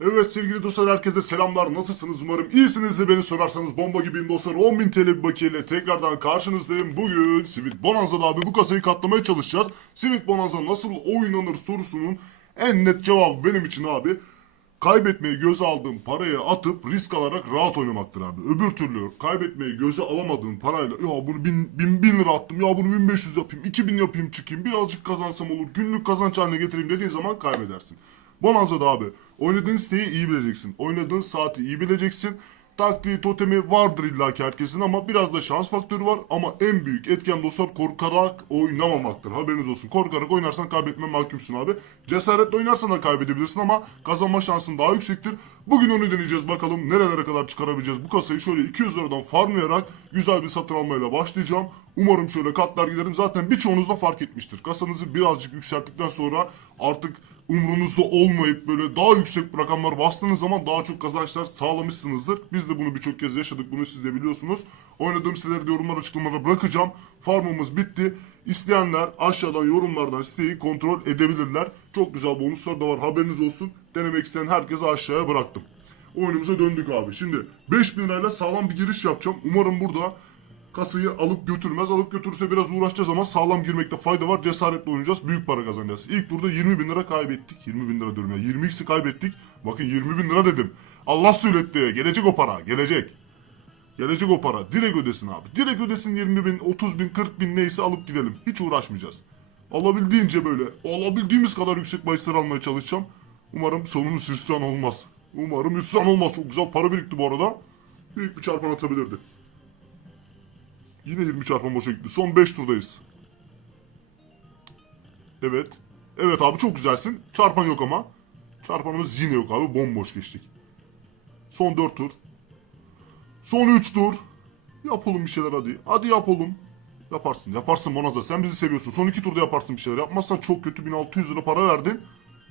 Evet sevgili dostlar herkese selamlar. Nasılsınız? Umarım iyisinizdir. Beni sorarsanız bomba gibiyim dostlar. 10.000 TL bir bakiyeyle tekrardan karşınızdayım. Bugün Sweet Bonanza'da abi bu kasayı katlamaya çalışacağız. Sweet Bonanza nasıl oynanır sorusunun en net cevabı benim için abi. Kaybetmeyi göze aldığın parayı atıp risk alarak rahat oynamaktır abi. Öbür türlü kaybetmeyi göze alamadığın parayla ya bunu bin, bin, bin lira attım ya bunu 1500 yapayım 2000 yapayım çıkayım birazcık kazansam olur günlük kazanç haline getireyim dediğin zaman kaybedersin. Bonanza'da abi oynadığın siteyi iyi bileceksin. Oynadığın saati iyi bileceksin. Taktiği, totemi vardır illaki herkesin ama biraz da şans faktörü var. Ama en büyük etken dostlar korkarak oynamamaktır. Haberiniz olsun. Korkarak oynarsan kaybetme mahkumsun abi. Cesaretle oynarsan da kaybedebilirsin ama kazanma şansın daha yüksektir. Bugün onu deneyeceğiz bakalım nerelere kadar çıkarabileceğiz. Bu kasayı şöyle 200 liradan farmlayarak güzel bir satın almayla başlayacağım. Umarım şöyle katlar giderim. Zaten birçoğunuz da fark etmiştir. Kasanızı birazcık yükselttikten sonra artık umrunuzda olmayıp böyle daha yüksek rakamlar bastığınız zaman daha çok kazançlar sağlamışsınızdır. Biz de bunu birçok kez yaşadık. Bunu siz de biliyorsunuz. Oynadığım siteleri de yorumlar açıklamalara bırakacağım. Farmımız bitti. İsteyenler aşağıdan yorumlardan siteyi kontrol edebilirler. Çok güzel bonuslar da var haberiniz olsun. Denemek isteyen herkese aşağıya bıraktım. Oyunumuza döndük abi. Şimdi 5000 lirayla sağlam bir giriş yapacağım. Umarım burada kasayı alıp götürmez. Alıp götürürse biraz uğraşacağız ama sağlam girmekte fayda var. Cesaretle oynayacağız. Büyük para kazanacağız. İlk turda 20 bin lira kaybettik. 20 bin lira diyorum ya. 20x'i kaybettik. Bakın 20 bin lira dedim. Allah söyletti. Gelecek o para. Gelecek. Gelecek o para. Direkt ödesin abi. Direkt ödesin 20 bin, 30 bin, 40 bin neyse alıp gidelim. Hiç uğraşmayacağız. Alabildiğince böyle, alabildiğimiz kadar yüksek bahisler almaya çalışacağım. Umarım sonumuz hüsran olmaz. Umarım hüsran olmaz. Çok güzel para birikti bu arada. Büyük bir çarpan atabilirdi. Yine 20 çarpan boşa gitti. Son 5 turdayız. Evet. Evet abi çok güzelsin. Çarpan yok ama. Çarpanımız yine yok abi. Bomboş geçtik. Son 4 tur. Son 3 tur. Yapalım bir şeyler hadi. Hadi yapalım. Yaparsın. Yaparsın Bonaza. Sen bizi seviyorsun. Son 2 turda yaparsın bir şeyler. Yapmazsan çok kötü 1600 lira para verdin.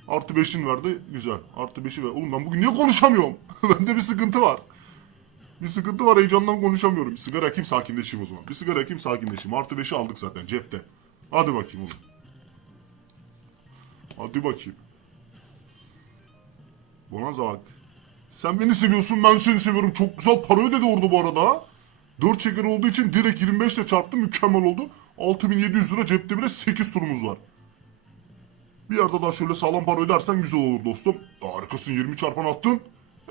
Artı 5'in verdi. Güzel. Artı 5'i ver. Oğlum ben bugün niye konuşamıyorum? Bende bir sıkıntı var. Bir sıkıntı var heyecandan konuşamıyorum. Bir sigara yakayım sakinleşeyim o zaman. Bir sigara yakayım sakinleşeyim. Artı 5'i aldık zaten cepte. Hadi bakayım oğlum. Hadi bakayım. Bonanza bak. Sen beni seviyorsun ben seni seviyorum. Çok güzel para ödedi orada bu arada. 4 şeker olduğu için direkt 25 ile çarptı mükemmel oldu. 6700 lira cepte bile 8 turumuz var. Bir yerde daha şöyle sağlam para ödersen güzel olur dostum. Harikasın 20 çarpan attın.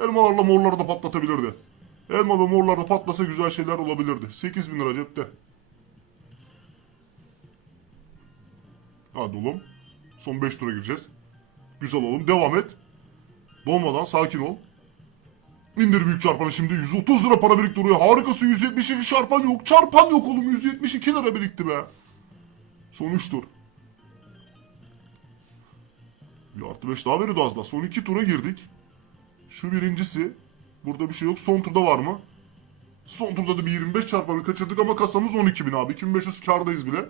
Elmalarla morları da patlatabilirdi. Elma ve morlar da patlasa güzel şeyler olabilirdi. 8000 lira cepte. Hadi oğlum. Son 5 tura gireceğiz. Güzel oğlum. Devam et. Dolmadan sakin ol. İndir büyük çarpanı şimdi. 130 lira para birikti oraya. Harikasın 172 çarpan yok. Çarpan yok oğlum. 172 lira birikti be. Son 3 tur. Bir artı 5 daha veriyordu az daha. Son 2 tura girdik. Şu birincisi. Burada bir şey yok. Son turda var mı? Son turda da bir 25 çarpanı kaçırdık ama kasamız 12 bin abi. 2500 kardayız bile.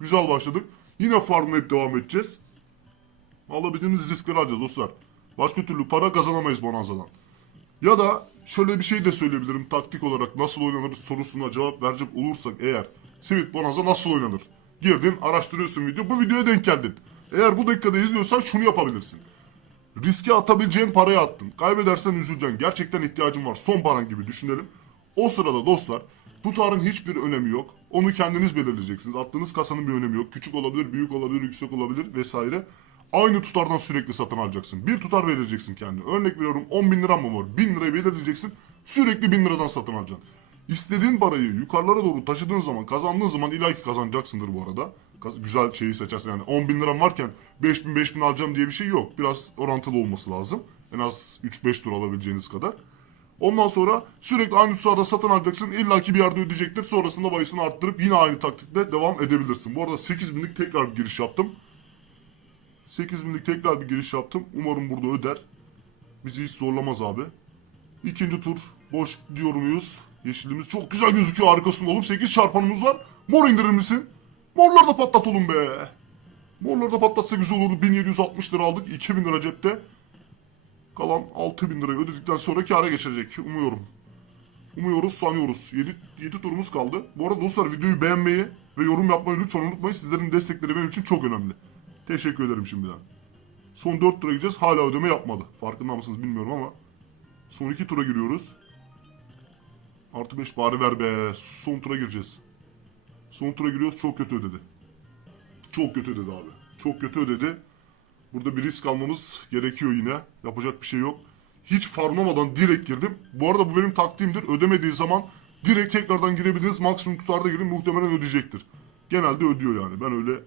Güzel başladık. Yine farmlayıp devam edeceğiz. Alabildiğimiz riskleri alacağız dostlar. Başka türlü para kazanamayız Bonanza'dan. Ya da şöyle bir şey de söyleyebilirim taktik olarak nasıl oynanır sorusuna cevap verecek olursak eğer. Sweet Bonanza nasıl oynanır? Girdin araştırıyorsun video bu videoya denk geldin. Eğer bu dakikada izliyorsan şunu yapabilirsin. Riske atabileceğin parayı attın. Kaybedersen üzüleceksin. Gerçekten ihtiyacın var. Son paran gibi düşünelim. O sırada dostlar tutarın hiçbir önemi yok. Onu kendiniz belirleyeceksiniz. Attığınız kasanın bir önemi yok. Küçük olabilir, büyük olabilir, yüksek olabilir vesaire. Aynı tutardan sürekli satın alacaksın. Bir tutar belirleyeceksin kendine. Örnek veriyorum 10 bin liram mı var? 1000 lirayı belirleyeceksin. Sürekli 1000 liradan satın alacaksın. İstediğin parayı yukarılara doğru taşıdığın zaman, kazandığın zaman illaki kazanacaksındır bu arada. Güzel şeyi seçersin yani 10 bin liram varken 5 bin 5 bin alacağım diye bir şey yok. Biraz orantılı olması lazım. En az 3-5 tur alabileceğiniz kadar. Ondan sonra sürekli aynı tutarda satın alacaksın. İlla ki bir yerde ödeyecektir. Sonrasında bayısını arttırıp yine aynı taktikle devam edebilirsin. Bu arada 8 binlik tekrar bir giriş yaptım. 8 binlik tekrar bir giriş yaptım. Umarım burada öder. Bizi hiç zorlamaz abi. İkinci tur boş diyor muyuz? Yeşilimiz çok güzel gözüküyor harikasın oğlum. 8 çarpanımız var. Mor indirir misin? Morları da patlat oğlum be. Morları da patlatsa güzel olurdu. 1760 lira aldık. 2000 lira cepte. Kalan 6000 lirayı ödedikten sonra kâra geçirecek. Umuyorum. Umuyoruz, sanıyoruz. 7, 7 turumuz kaldı. Bu arada dostlar videoyu beğenmeyi ve yorum yapmayı lütfen unutmayın. Sizlerin destekleri benim için çok önemli. Teşekkür ederim şimdiden. Son 4 tura gideceğiz. Hala ödeme yapmadı. Farkında mısınız bilmiyorum ama. Son 2 tura giriyoruz. Artı 5 bari ver be. Son tura gireceğiz. Son tura giriyoruz. Çok kötü ödedi. Çok kötü ödedi abi. Çok kötü ödedi. Burada bir risk almamız gerekiyor yine. Yapacak bir şey yok. Hiç farmlamadan direkt girdim. Bu arada bu benim taktiğimdir. Ödemediği zaman direkt tekrardan girebiliriz. Maksimum tutarda girin muhtemelen ödeyecektir. Genelde ödüyor yani. Ben öyle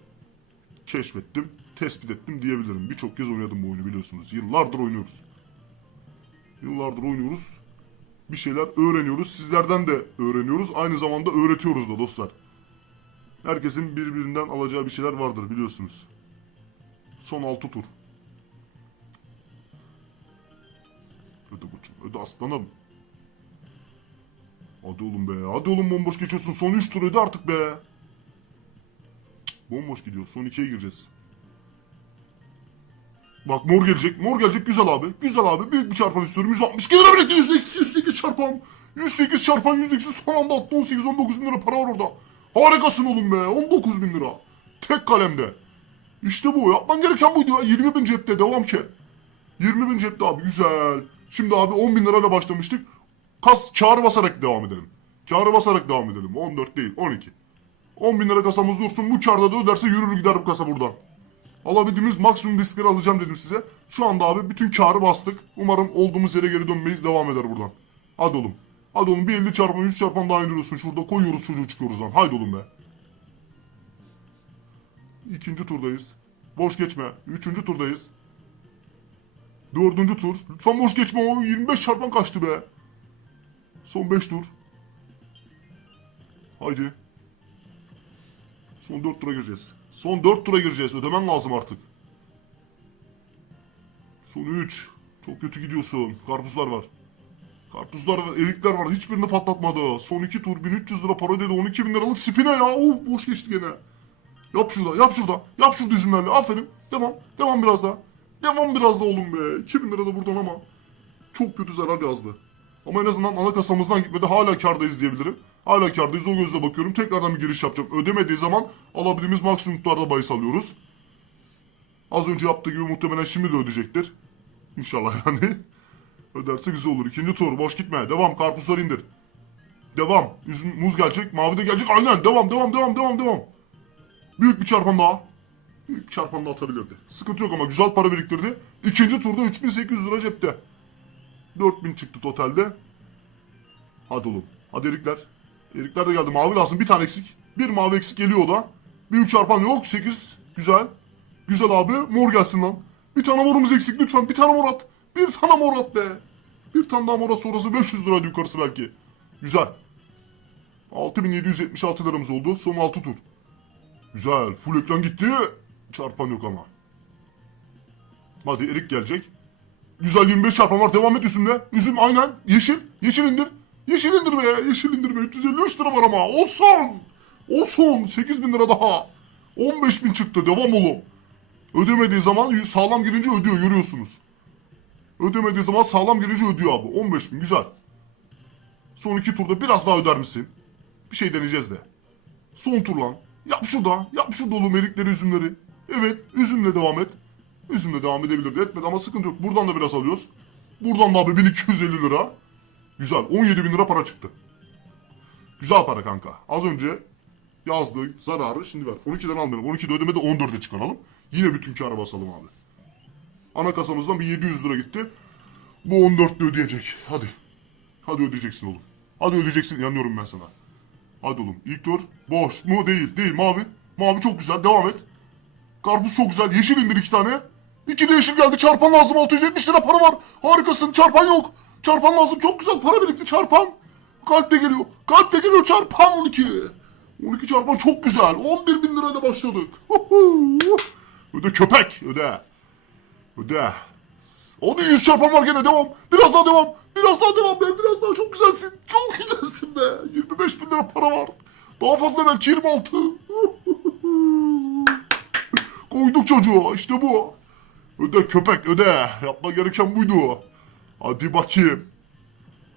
keşfettim, tespit ettim diyebilirim. Birçok kez oynadım bu oyunu biliyorsunuz. Yıllardır oynuyoruz. Yıllardır oynuyoruz. Bir şeyler öğreniyoruz. Sizlerden de öğreniyoruz. Aynı zamanda öğretiyoruz da dostlar. Herkesin birbirinden alacağı bir şeyler vardır biliyorsunuz. Son 6 tur. Öde koçum, öde aslanım. Hadi oğlum be, hadi oğlum bomboş geçiyorsun. Son 3 tur öde artık be. Cık, Bomboş gidiyor. Son 2'ye gireceğiz. Bak mor gelecek. Mor gelecek. Güzel abi. Güzel abi. Büyük bir çarpan istiyorum. 160. Gelir birlikte 108, 108 çarpan. 108 çarpan 108 son anda attı. 18 19 bin lira para var orada. Harikasın oğlum be. 19 bin lira. Tek kalemde. İşte bu. Yapman gereken buydu ya. 20 bin cepte. Devam ki. 20 bin cepte abi. Güzel. Şimdi abi 10 bin lirayla başlamıştık. Kas kârı basarak devam edelim. Kârı basarak devam edelim. 14 değil 12. 10 bin lira kasamız dursun. Bu kârda da öderse yürür gider bu kasa buradan. Alabildiğimiz maksimum riskleri alacağım dedim size. Şu anda abi bütün kârı bastık. Umarım olduğumuz yere geri dönmeyiz. Devam eder buradan. Hadi oğlum. Hadi oğlum bir 50 çarpan 100 çarpan daha indiriyorsun. Şurada koyuyoruz çocuğu çıkıyoruz lan. Haydi oğlum be. İkinci turdayız. Boş geçme. Üçüncü turdayız. Dördüncü tur. Lütfen boş geçme o. 25 çarpan kaçtı be. Son 5 tur. Haydi. Son 4 tura gireceğiz. Son 4 tura gireceğiz. Ödemen lazım artık. Son 3. Çok kötü gidiyorsun. Karpuzlar var. Karpuzlar var, erikler var. Hiçbirini patlatmadı. Son 2 tur 1300 lira para dedi. 12 bin liralık spine ya. Oh boş geçti gene. Yap şurada, yap şurada. Yap şurada üzümlerle. Aferin. Devam. Devam biraz daha. Devam biraz daha oğlum be. 2000 lira da buradan ama. Çok kötü zarar yazdı. Ama en azından ana kasamızdan gitmedi. Hala kardayız diyebilirim. Hala kardayız. O gözle bakıyorum. Tekrardan bir giriş yapacağım. Ödemediği zaman alabildiğimiz maksimum tutarda bahis alıyoruz. Az önce yaptığı gibi muhtemelen şimdi de ödeyecektir. İnşallah yani. Öderse güzel olur. İkinci tur. Boş gitme. Devam. Karpuzları indir. Devam. Üzüm, muz gelecek. Mavi de gelecek. Aynen. Devam. Devam. Devam. Devam. Devam. Büyük bir çarpan daha. Büyük bir çarpan daha atabilirdi. Sıkıntı yok ama güzel para biriktirdi. İkinci turda 3800 lira cepte. 4000 çıktı totalde. Hadi oğlum. Hadi erikler. Erikler de geldi. Mavi lazım. Bir tane eksik. Bir mavi eksik geliyor o da. Büyük çarpan yok. 8. Güzel. Güzel abi. Mor gelsin lan. Bir tane morumuz eksik lütfen. Bir tane mor at. Bir tane mor at be. Bir tane daha mor at sonrası 500 lira yukarısı belki. Güzel. 6776 liramız oldu. Son 6 tur. Güzel. Full ekran gitti. Çarpan yok ama. Hadi erik gelecek. Güzel 25 çarpan var. Devam et üzümle. Üzüm aynen. Yeşil. Yeşil indir. Yeşil indir be. Yeşil indir be. 353 lira var ama. Olsun. Olsun. 8 bin lira daha. 15 bin çıktı. Devam oğlum. Ödemediği zaman sağlam girince ödüyor. Görüyorsunuz. Ödemediği zaman sağlam girince ödüyor abi. 15 bin. Güzel. Son iki turda biraz daha öder misin? Bir şey deneyeceğiz de. Son tur lan. Yap şurada. Yap şurada oğlum erikleri, üzümleri. Evet. Üzümle devam et. Üzümle devam edebilirdi. Etmedi ama sıkıntı yok. Buradan da biraz alıyoruz. Buradan da abi 1250 lira. Güzel. 17 bin lira para çıktı. Güzel para kanka. Az önce yazdığı zararı şimdi ver. 12'den almayalım. 12'de ödemede 14'e çıkaralım. Yine bütün kâra basalım abi. Ana kasamızdan bir 700 lira gitti. Bu 14'te ödeyecek. Hadi. Hadi ödeyeceksin oğlum. Hadi ödeyeceksin. Yanıyorum ben sana. Hadi oğlum. İlk tur. Boş mu? Değil. Değil. Mavi. Mavi çok güzel. Devam et. Karpuz çok güzel. Yeşil indir iki tane. İki de yeşil geldi. Çarpan lazım. 670 lira para var. Harikasın. Çarpan yok. Çarpan lazım. Çok güzel para birikti. Çarpan. Kalp de geliyor. Kalp de geliyor. Çarpan 12. 12 çarpan çok güzel. 11 bin lirayla başladık. öde köpek. Öde. Öde. O da 100 çarpan var gene devam. Biraz daha devam. Biraz daha devam be. Biraz daha çok güzelsin. Çok güzelsin be. 25 bin lira para var. Daha fazla belki 26. Koyduk çocuğu. İşte bu. Öde köpek öde. Yapma gereken buydu. Hadi bakayım.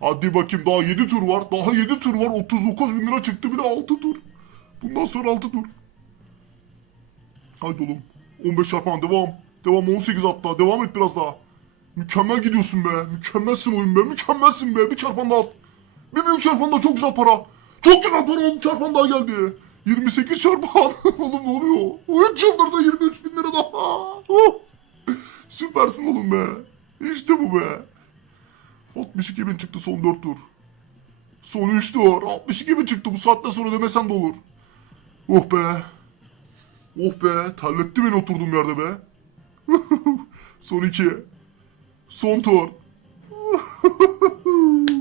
Hadi bakayım daha 7 tur var. Daha 7 tur var. 39 bin lira çıktı bile 6 tur. Bundan sonra 6 tur. Haydi oğlum. 15 çarpan devam. Devam 18 hatta. Devam et biraz daha. Mükemmel gidiyorsun be. Mükemmelsin oyun be. Mükemmelsin be. Bir çarpan daha at. Bir büyük çarpan daha çok güzel para. Çok güzel para oğlum. Çarpan daha geldi. 28 çarpan. oğlum ne oluyor? Oyun çıldırdı 23 bin lira daha. Oh. Süpersin oğlum be. İşte bu be. 62 bin çıktı son 4 tur. Son 3 tur. 62 bin çıktı. Bu saatten sonra ödemesen de olur. Oh be. Oh be. Terletti beni oturduğum yerde be. son 2. Son tur.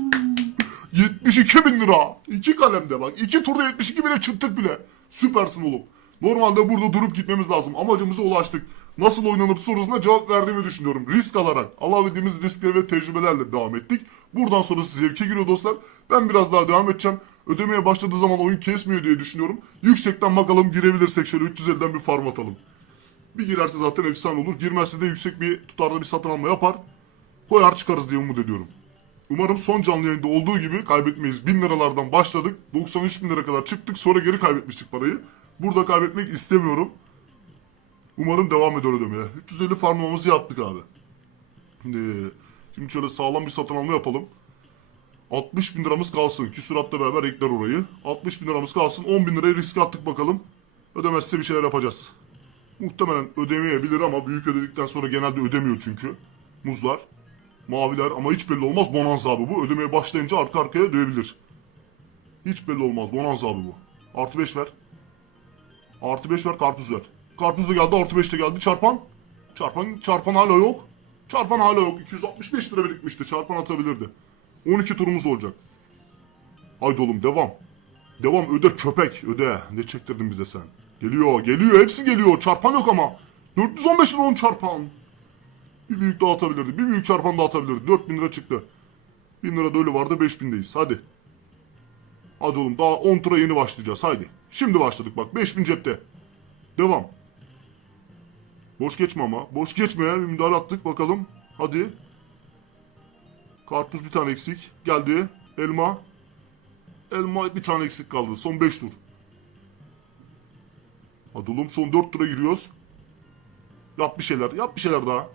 72 bin lira. İki kalemde bak. iki turda 72 bine çıktık bile. Süpersin oğlum. Normalde burada durup gitmemiz lazım. Amacımıza ulaştık. Nasıl oynanıp sorusuna cevap verdiğimi düşünüyorum. Risk alarak. Alabildiğimiz riskleri ve tecrübelerle devam ettik. Buradan sonrası zevke giriyor dostlar. Ben biraz daha devam edeceğim. Ödemeye başladığı zaman oyun kesmiyor diye düşünüyorum. Yüksekten bakalım girebilirsek şöyle 350'den bir farm atalım. Bir girerse zaten efsane olur. Girmezse de yüksek bir tutarda bir satın alma yapar. Koyar çıkarız diye umut ediyorum. Umarım son canlı yayında olduğu gibi kaybetmeyiz. 1000 liralardan başladık. 93 bin lira kadar çıktık. Sonra geri kaybetmiştik parayı. Burada kaybetmek istemiyorum. Umarım devam eder ödemeye. 350 farmlamamızı yaptık abi. Şimdi, şimdi şöyle sağlam bir satın alma yapalım. 60 bin liramız kalsın. Küsuratla beraber ekler orayı. 60 bin liramız kalsın. 10 bin lirayı riske attık bakalım. Ödemezse bir şeyler yapacağız. Muhtemelen ödemeyebilir ama büyük ödedikten sonra genelde ödemiyor çünkü. Muzlar. Maviler ama hiç belli olmaz. Bonanza abi bu. Ödemeye başlayınca arka arkaya dövebilir. Hiç belli olmaz. Bonanza abi bu. Artı 5 ver. Artı 5 ver karpuz ver. Karpuz da geldi artı 5 de geldi. Çarpan. Çarpan, çarpan hala yok. Çarpan hala yok. 265 lira birikmişti. Çarpan atabilirdi. 12 turumuz olacak. Haydi oğlum devam. Devam öde köpek öde. Ne çektirdin bize sen? Geliyor geliyor hepsi geliyor. Çarpan yok ama. 415 lira 10 çarpan. Bir büyük daha atabilirdi. Bir büyük çarpan daha atabilirdi. 4000 lira çıktı. 1000 lira da öyle vardı 5000'deyiz. Hadi. Hadi oğlum daha 10 tura yeni başlayacağız. Haydi. Şimdi başladık bak. 5000 cepte. Devam. Boş geçme ama. Boş geçme ya. Müdahale attık bakalım. Hadi. Karpuz bir tane eksik. Geldi. Elma. Elma bir tane eksik kaldı. Son 5 tur. Hadi oğlum son 4 tura giriyoruz. Yap bir şeyler. Yap bir şeyler daha.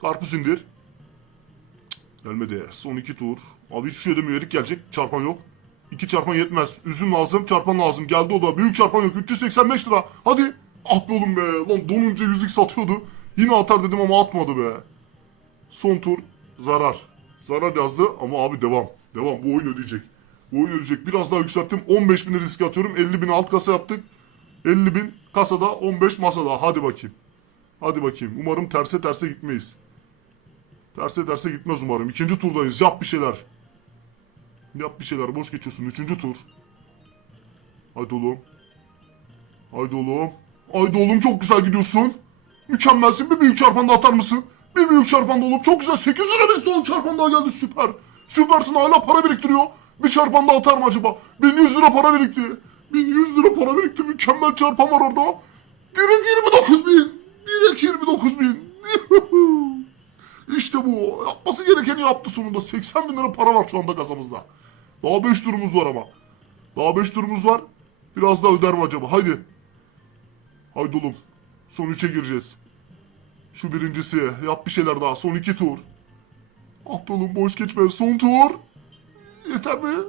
Karpuz indir. Gelmedi. Son 2 tur. Abi hiçbir şey ödemiyor. Erik gelecek. Çarpan yok. 2 çarpan yetmez. Üzüm lazım. Çarpan lazım. Geldi o da. Büyük çarpan yok. 385 lira. Hadi. Ah be oğlum be. Lan donunca yüzük satıyordu. Yine atar dedim ama atmadı be. Son tur zarar. Zarar yazdı ama abi devam. Devam. Bu oyun ödeyecek. Bu oyun ödeyecek. Biraz daha yükselttim. 15 bin riske atıyorum. 50 bin alt kasa yaptık. 50 bin kasada 15 masada. Hadi bakayım. Hadi bakayım. Umarım terse terse gitmeyiz. Terse terse gitmez umarım. İkinci turdayız. Yap bir şeyler. Yap bir şeyler. Boş geçiyorsun. Üçüncü tur. Haydi oğlum. Haydi oğlum. Haydi oğlum çok güzel gidiyorsun. Mükemmelsin. Bir büyük çarpan da atar mısın? Bir büyük çarpan da oğlum. Çok güzel. 8 lira birikti oğlum. Çarpan daha geldi. Süper. Süpersin. Hala para biriktiriyor. Bir çarpan da atar mı acaba? 1100 lira para birikti. 1100 lira para birikti. Mükemmel çarpan var orada. Direkt 29 bin. Direkt 29 bin. İşte bu. Yapması gerekeni yaptı sonunda. 80 bin lira para var şu anda kasamızda. Daha 5 turumuz var ama. Daha 5 turumuz var. Biraz daha öder mi acaba? Haydi. Haydi oğlum. Son 3'e gireceğiz. Şu birincisi. Yap bir şeyler daha. Son 2 tur. Ah be oğlum boş geçme. Son tur. Yeter mi?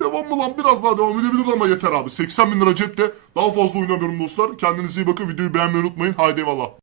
Devam mı lan? Biraz daha devam edebilir ama yeter abi. 80 bin lira cepte. Daha fazla oynamıyorum dostlar. Kendinize iyi bakın. Videoyu beğenmeyi unutmayın. Haydi eyvallah.